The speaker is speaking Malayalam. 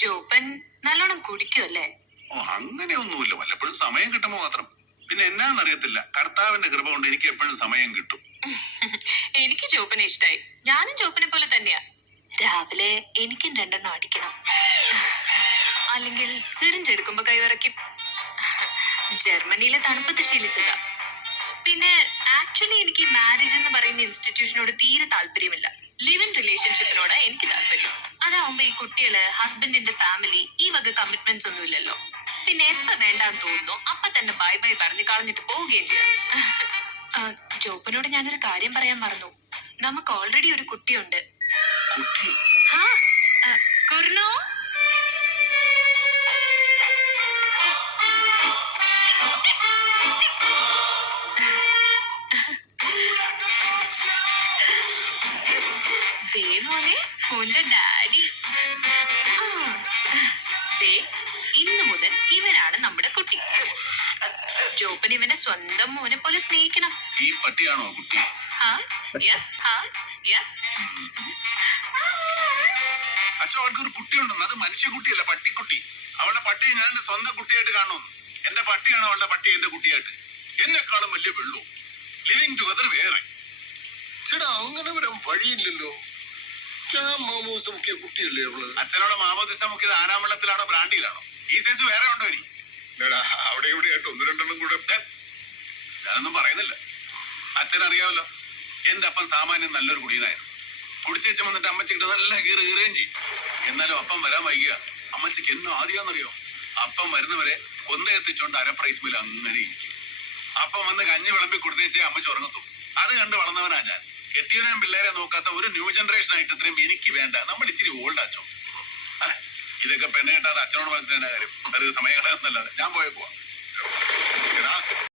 ജോപ്പൻ നല്ലോണം കുടിക്കുമല്ലേ? ഓ, അങ്ങനെയൊന്നുമില്ല, വല്ലപ്പോഴും സമയം കിട്ടുമ്പോ മാത്രം. പിന്നെ എന്നാന്നറിയത്തില്ല, കർത്താവിന്റെ കൃപ കൊണ്ട് എനിക്ക് എപ്പോഴും സമയം കിട്ടും. എനിക്ക് ജോപ്പനെ ഇഷ്ടായി. ഞാനും ജോപ്പനെ പോലെ തന്നെയാ. രാവിലെ എനിക്കും 2 അടിക്കണം, അല്ലെങ്കിൽ സിറിഞ്ച് എടുക്കുമ്പോ കൈവിറക്കി. ജർമ്മനിയിലെ തണുപ്പത്ത് ശീലിച്ചതാ. പിന്നെ ആക്ച്വലി എനിക്ക് മാരേജ് എന്ന് പറയുന്ന ഇൻസ്റ്റിറ്റ്യൂഷനോട് തീരെ താല്പര്യമില്ല. ലിവ് ഇൻ റിലേഷൻഷിപ്പിനോട് എനിക്ക് താല്പര്യം. അതാവുമ്പോ ഈ കുട്ടികള്, ഹസ്ബൻഡിന്റെ ഫാമിലി, ഈ വക കമ്മിറ്റ്മെന്റ്സ് ഒന്നും ഇല്ലല്ലോ. പിന്നെ എപ്പ വേണ്ടാന്ന് തോന്നുന്നു അപ്പൊ തന്നെ ബൈ ബൈ പറഞ്ഞ് കളഞ്ഞിട്ട് പോവുകയും ചെയ്യാം. ജോപ്പനോട് ഞാനൊരു കാര്യം പറയാൻ മറന്നു. നമുക്ക് ഓൾറെഡി ഒരു കുട്ടിയുണ്ട്. കുർണോ, ദേ മോനെ, മോന്റെ ഡാഡി. ദേ, ഇന്നു മുതൽ ഇവനാണ് നമ്മുടെ കുട്ടി. ജോപ്പൻ ഇവനെ സ്വന്തം മോനെ പോലെ സ്നേഹിക്കണം. ഈ പട്ടിയാണോ കുട്ടി? അച്ഛൻ അവൾക്കൊരു കുട്ടിയുണ്ടെന്ന്. അത് മനുഷ്യക്കുട്ടിയല്ല, പട്ടിക്കുട്ടി. അവളുടെ പട്ടിയെ ഞാൻ എന്റെ സ്വന്തം കുട്ടിയായിട്ട് കാണുന്നു. എന്റെ പട്ടിയാണ് അവളുടെ പട്ടി എന്റെ കുട്ടിയായിട്ട്. എന്നെക്കാളും വലിയ വെള്ളൂ. ലിവിങ് ടുഗദർ വേറെ. ചേട്ടാ, അങ്ങനെ വരാൻ വഴിയില്ലല്ലോ. മാമോദിസ മുക്കിയ കുട്ടിയല്ലേ അവള്? അച്ഛനോട് മാമോദിസ മുക്കിയത് ആനാവെള്ളത്തിലാണോ ബ്രാൻഡിയിലാണോ? ഈ സൈസ് വേറെ ഉണ്ടോ ഇനി? അവിടെ ഇവിടെ ആയിട്ട് 1-2 കൂടെ. ഞാനൊന്നും പറയുന്നില്ല. അച്ഛനറിയാമല്ലോ, എന്റെ അപ്പം സാമാന്യം നല്ലൊരു കുടിയനായിരുന്നു. കുടിച്ചേച്ചം വന്നിട്ട് അമ്മച്ചിട്ട് നല്ല കീറുകയും ചെയ്യും. എന്നാലും അപ്പം വരാൻ വൈകിയ അമ്മച്ചിക്ക് എന്നോ ആദ്യമാണെന്നറിയോ, അപ്പം വരുന്നവരെ കൊന്തയെത്തിച്ചോണ്ട് അരപ്രൈസ് മേൽ അങ്ങനെ ഇരിക്കും. അപ്പം വന്ന് കഞ്ഞി വിളമ്പി കൊടുത്തേച്ചേ അമ്മച്ചി ഉറങ്ങത്തും. അത് കണ്ട് വളർന്നവനാ ഞാൻ. കെട്ടിയവനും പിള്ളേരെ നോക്കാത്ത ഒരു ന്യൂ ജനറേഷൻ ആയിട്ട് ഇത്രയും എനിക്ക് വേണ്ട. നമ്മൾ ഇച്ചിരി ഓൾഡ് അച്ചോ. ഇതൊക്കെ പെണ്ണ് കേട്ടാതെ അച്ഛനോട് പറഞ്ഞിട്ട് തന്നെ കാര്യം. അത് സമയം കളയാന്നല്ലാതെ ഞാൻ പോയേക്കുവാ.